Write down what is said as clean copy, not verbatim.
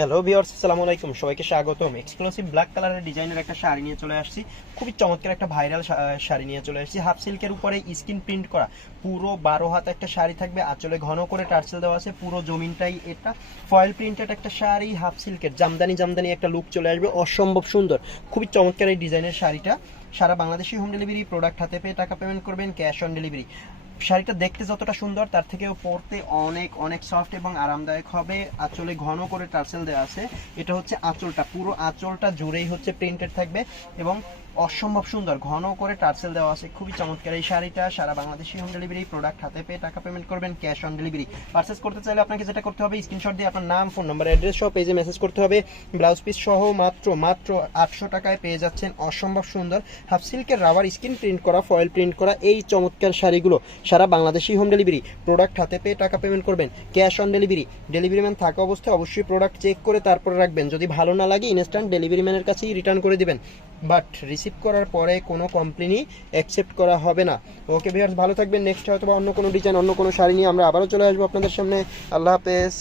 Hello viewers, আসসালামু আলাইকুম। সবাইকে স্বাগতম। এক্সক্লুসিভ ব্ল্যাক কালারের ডিজাইনের একটা শাড়ি নিয়ে চলে আসছি। খুবই চমৎকার একটা ভাইরাল শাড়ি নিয়ে চলে আসছি। হাফ সিল্কের উপরে স্কিন প্রিন্ট করা পুরো 12 হাত একটা শাড়ি থাকবে। আঁচলে ঘন করে টার্সেল দেওয়া আছে। পুরো জমিনটাই এটা ফয়েল প্রিন্টেড একটা শাড়ি। হাফ সিল্কের জামদানি একটা লুক চলে আসবে, অসম্ভব সুন্দর। খুবই চমৎকার এই ডিজাইনের শাড়িটা। সারা বাংলাদেশি হোম ডেলিভারি, প্রোডাক্ট হাতে পেয়ে টাকা পেমেন্ট করবেন, ক্যাশ অন ডেলিভারি। শাড়িটা দেখতে যতটা সুন্দর তার থেকেও পরতে অনেক অনেক সফট এবং আরামদায়ক হবে। আঁচলে ঘন করে টার্সেল দেওয়া আছে। এটা হচ্ছে আঁচলটা, পুরো আঁচলটা জুড়েই হচ্ছে প্রিন্টেড থাকবে এবং অসম্ভব সুন্দর ঘন করে টার্সেল দেওয়া আছে। খুবই চমৎকার এই শাড়িটা। সারা বাংলাদেশি হোম ডেলিভারি, প্রোডাক্ট হাতে পেয়ে টাকা পেমেন্ট করবেন, ক্যাশ অন ডেলিভারি। পারচেস করতে চাইলে আপনাকে যেটা করতে হবে, স্ক্রিনশট দিয়ে আপনার নাম, ফোন নাম্বার, অ্যাড্রেস সহ পেজে মেসেজ করতে হবে। ব্লাউজ পিস সহ মাত্র 800 টাকায় পেয়ে যাচ্ছেন অসম্ভব সুন্দর হাফ সিল্কের রাবার স্কিন প্রিন্ট করা, ফয়েল প্রিন্ট করা এই চমৎকার শাড়িগুলো। সারা বাংলাদেশি হোম ডেলিভারি, প্রোডাক্ট হাতে পেয়ে টাকা পেমেন্ট করবেন, cash on delivery. Delivery man থাকা অবস্থায় অবশ্যই প্রোডাক্ট চেক করে তারপরে রাখবেন। যদি ভালো না লাগে ইনস্ট্যান্ট ডেলিভারি ম্যানের কাছেই রিটার্ন করে দিবেন, বাট রিসিভ করার পরে কোনো কমপ্লেনই অ্যাকসেপ্ট করা হবে না। ওকে ভিউয়ার্স, ভালো থাকবেন। নেক্সট হয়তো বা অন্য কোনো ডিজাইন, অন্য কোনো শাড়ি নিয়ে আমরা আবারও চলে আসবো আপনাদের সামনে। আল্লাহ হাফেজ।